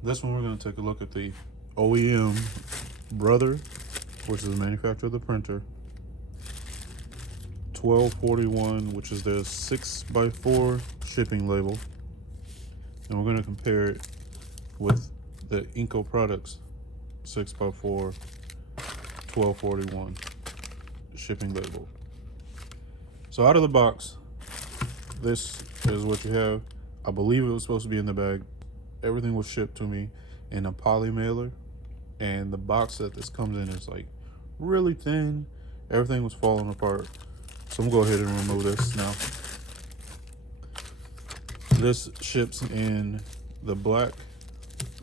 This one we're going to take a look at the OEM Brother, which is the manufacturer of the printer, 1241, which is their 6x4 shipping label. And we're going to compare it with the Enko products 6x4 1241 shipping label. So out of the box, this is what you have. I believe it was supposed to be in the bag. Everything was shipped to me in a poly mailer, and the box that this comes in is like really thin. Everything was falling apart. So I'm gonna go ahead and remove this now. This ships in the black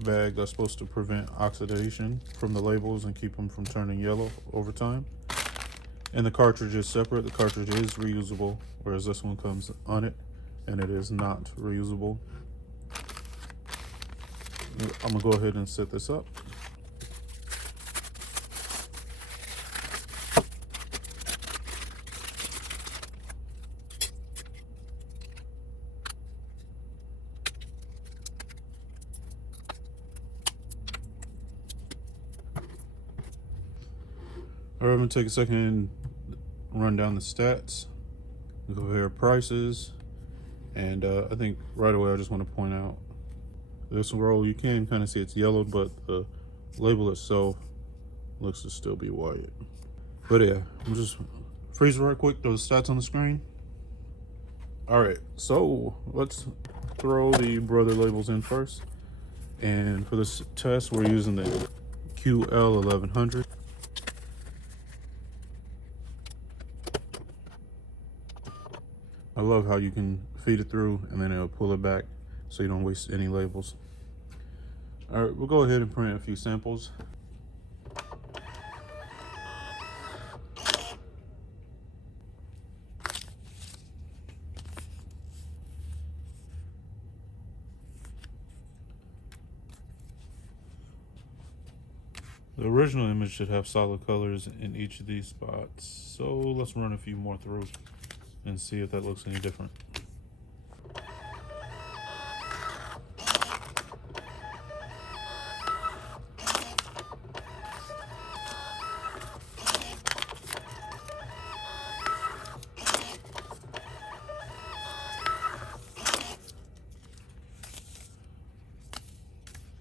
bag that's supposed to prevent oxidation from the labels and keep them from turning yellow over time. And the cartridge is separate. The cartridge is reusable, whereas this one comes on it and it is not reusable. I'm gonna go ahead and set this up. All right, I'm gonna take a second and run down the stats, compare prices, and I think right away I just want to point out this roll, you can kind of see it's yellowed, but the label itself looks to still be white. But yeah, I'm just freeze right quick, those stats on the screen. All right, so let's throw the Brother labels in first. And for this test, we're using the QL1100. I love how you can feed it through and then it'll pull it back so you don't waste any labels. All right, we'll go ahead and print a few samples. The original image should have solid colors in each of these spots. So let's run a few more through and see if that looks any different.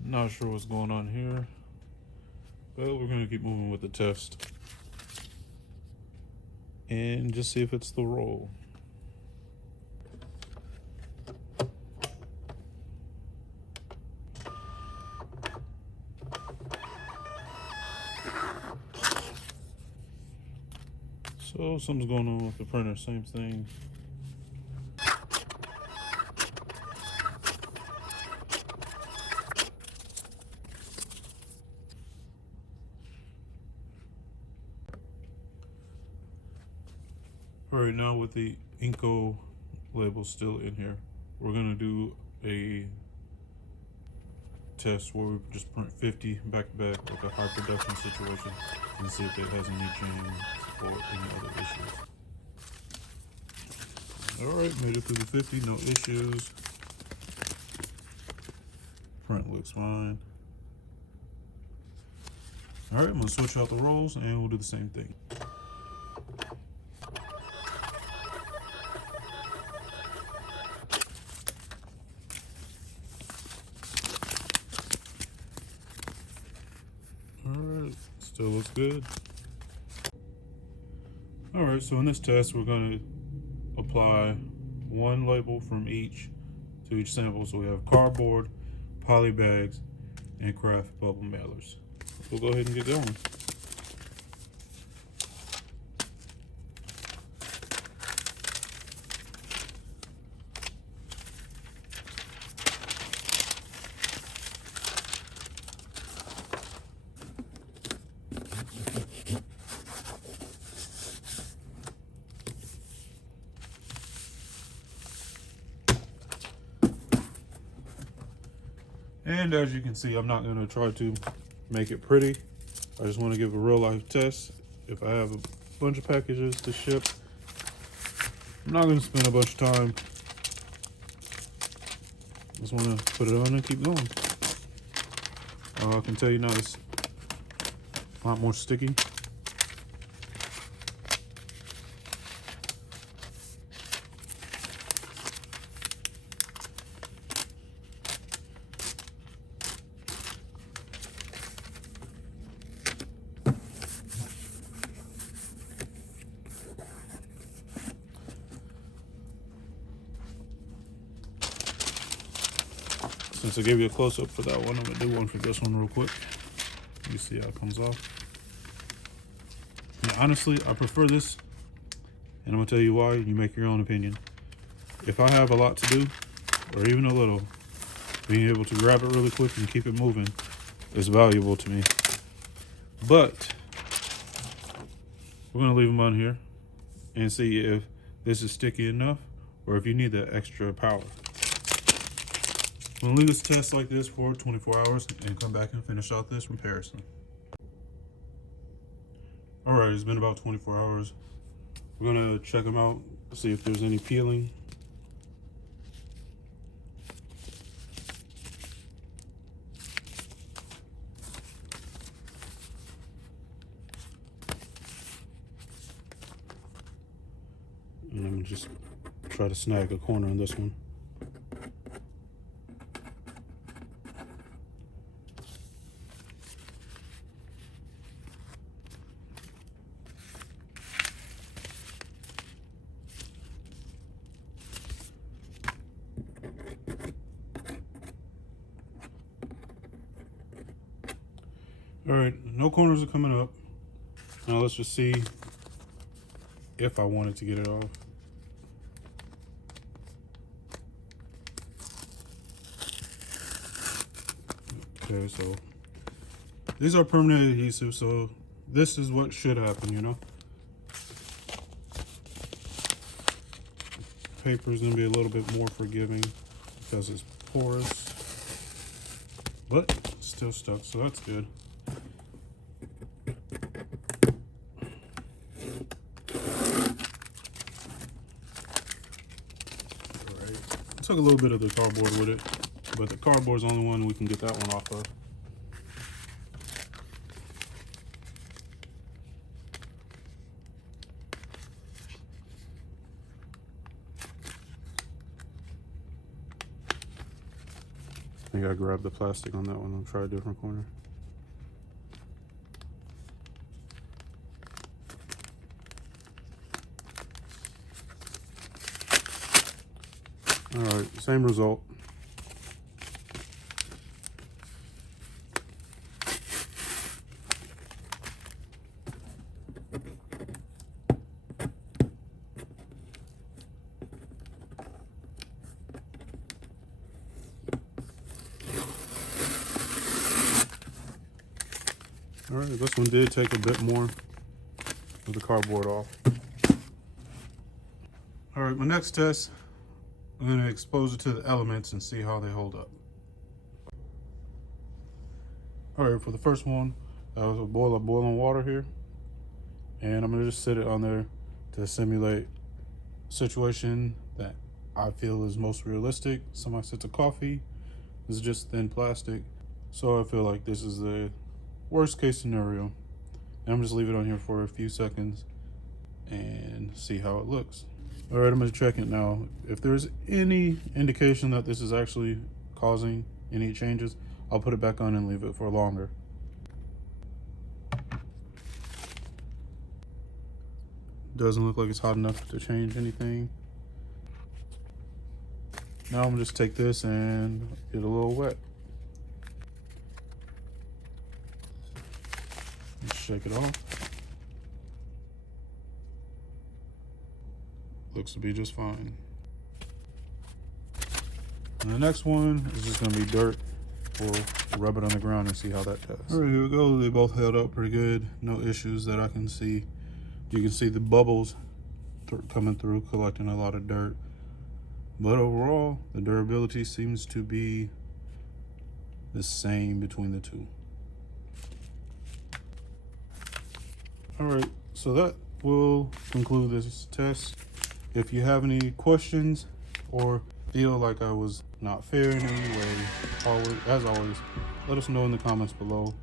Not sure what's going on here, but we're gonna keep moving with the test and just see if it's the roll. So something's going on with the printer, same thing. All right, now with the Enko label still in here, we're gonna do a test where we just print 50 back to back like a high production situation and see if it has any change or any other issues. All right, made it through the 50, no issues. Print looks fine. All right, I'm gonna switch out the rolls and we'll do the same thing. Alright, still looks good. Alright, so in this test we're going to apply one label from each to each sample. So we have cardboard, poly bags, and craft bubble mailers. We'll go ahead and get going. And as you can see, I'm not going to try to make it pretty. I just want to give a real life test. If I have a bunch of packages to ship, I'm not going to spend a bunch of time. Just want to put it on and keep going. I can tell you now it's a lot more sticky. Since I gave you a close-up for that one, I'm gonna do one for this one real quick. You see how it comes off. And honestly, I prefer this, and I'm gonna tell you why. You make your own opinion. If I have a lot to do, or even a little, being able to grab it really quick and keep it moving is valuable to me. But we're gonna leave them on here and see if this is sticky enough or if you need that extra power. I'm gonna leave this test like this for 24 hours and come back and finish out this comparison. All right, it's been about 24 hours. We're gonna check them out, see if there's any peeling. And I'm gonna just try to snag a corner on this one. All right, no corners are coming up. Now let's just see if I wanted to get it off. Okay, so these are permanent adhesives, so this is what should happen, you know. Paper is gonna be a little bit more forgiving because it's porous, but it's still stuck, so that's good. Took a little bit of the cardboard with it, but the cardboard's the only one we can get that one off of. I think I grabbed the plastic on that one. I'll try a different corner. All right, same result. All right, this one did take a bit more of the cardboard off. All right, my next test, I'm going to expose it to the elements and see how they hold up. All right, for the first one, I was a boil of boiling water here, and I'm going to just sit it on there to simulate a situation that I feel is most realistic. Somebody sits a coffee, this is just thin plastic, so I feel like this is the worst case scenario. And I'm just leave it on here for a few seconds and see how it looks. All right, I'm gonna check it now. If there's any indication that this is actually causing any changes, I'll put it back on and leave it for longer. Doesn't look like it's hot enough to change anything. Now I'm gonna just take this and get a little wet. Just shake it off. Looks to be just fine. And the next one is just gonna be dirt. We'll rub it on the ground and see how that does. All right, here we go. They both held up pretty good. No issues that I can see. You can see the bubbles coming through, collecting a lot of dirt. But overall, the durability seems to be the same between the two. All right, so that will conclude this test. If you have any questions or feel like I was not fair in any way, as always, Let us know in the comments below.